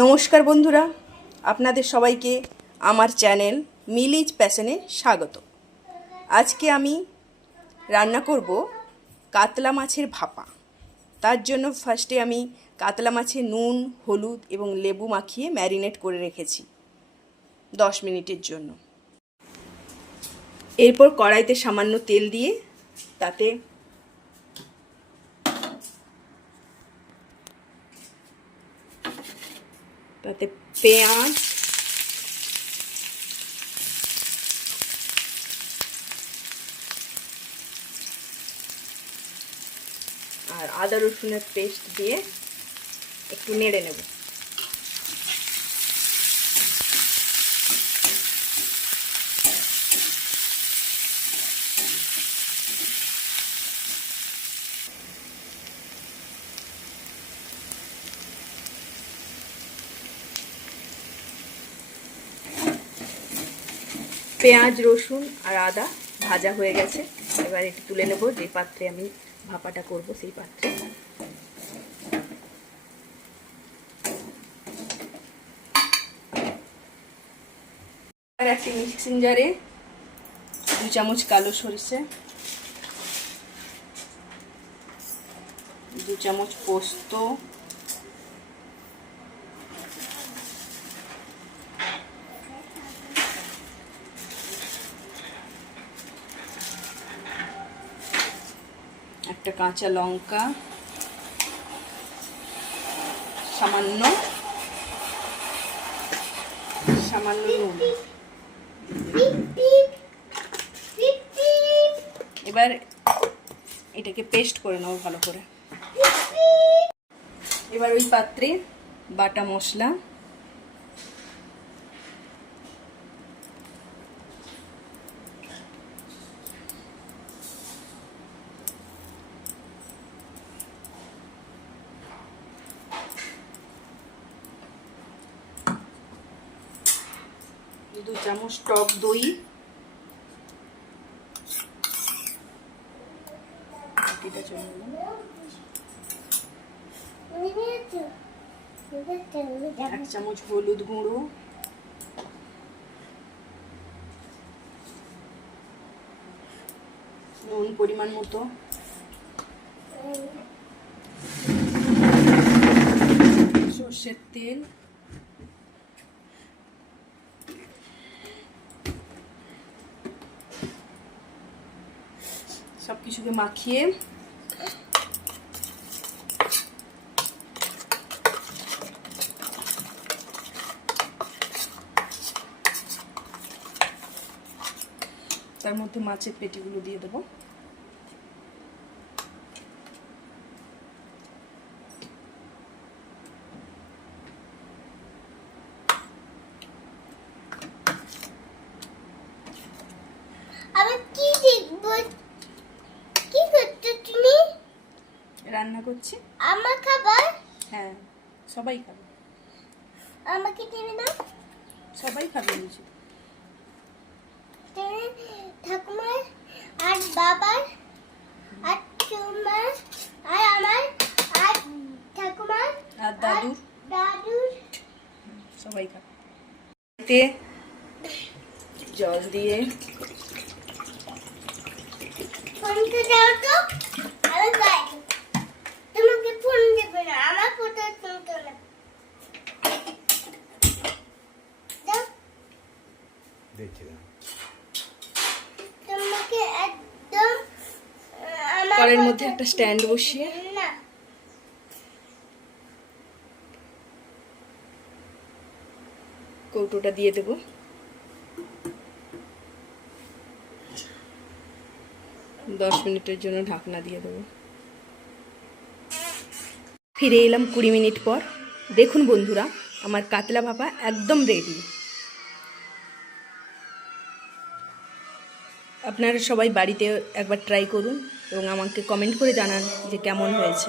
নমস্কার বন্ধুরা, আপনাদের সবাইকে আমার চ্যানেল মিলিজ প্যাশনে স্বাগত। আজকে আমি রান্না করব কাতলা মাছের ভাপা। তার জন্য ফার্স্টে আমি কাতলা মাছে নুন, হলুদ এবং লেবু মাখিয়ে ম্যারিনেট করে রেখেছি দশ মিনিটের জন্য। এরপর কড়াইতে সামান্য তেল দিয়ে তাতে তাতে পেঁয়াজ আর আদা রসুনের পেস্ট দিয়ে একটু নেড়ে নেব। পেঁয়াজ, রসুন আর আদা ভাজা হয়ে গেছে। এবার একটু তুলে নেব, যে পাত্রে আমি ভাপাটা করব, সেই পাত্রে। আর একটি মিক্সিং দু চামচ কালো সরিষে, দু চামচ পোস্ত একটা কাঁচা লঙ্কা, সামান্য সামান্য নুন। এবার এটাকে পেস্ট করে নেব ভালো করে। এবার ওই পাত্রে বাটা মশলা দু চামচ টক দই। চলে। এক চামচ হলুদ গুঁড়ো। নুন পরিমাণ মতো। সর্ষের তেল। সব কিছুকে মাখিয়ে তার মধ্যে মাছের পেটিগুলো দিয়ে দেবো। কি দেখব কি করছ তুমি রান্না করছি। আমার খাবার? হ্যাঁ সবাই খাবে। আমাকে দেবে না সবাই খাবে তুমি ঠাকুমার আর বাবার আর তোমার আর আমার আর ঠাকুমার আর দাদুর। দাদুর। সবাই খাবে। এতে জল দিয়ে। ফোনটা দাও তো। দেখছি না তোমাকে একদম আহ, আমার কড়াইয়ের কথা মধ্যে একটা স্ট্যান্ড বসিয়ে। কৌটোটা দিয়ে দেব। দশ মিনিটের জন্য ঢাকনা দিয়ে দেবো। ফিরে এলাম কুড়ি মিনিট পর। দেখুন বন্ধুরা আমার কাতলা ভাপা একদম রেডি আপনারা সবাই বাড়িতে একবার ট্রাই করুন এবং আমাকে কমেন্ট করে জানান যে কেমন হয়েছে।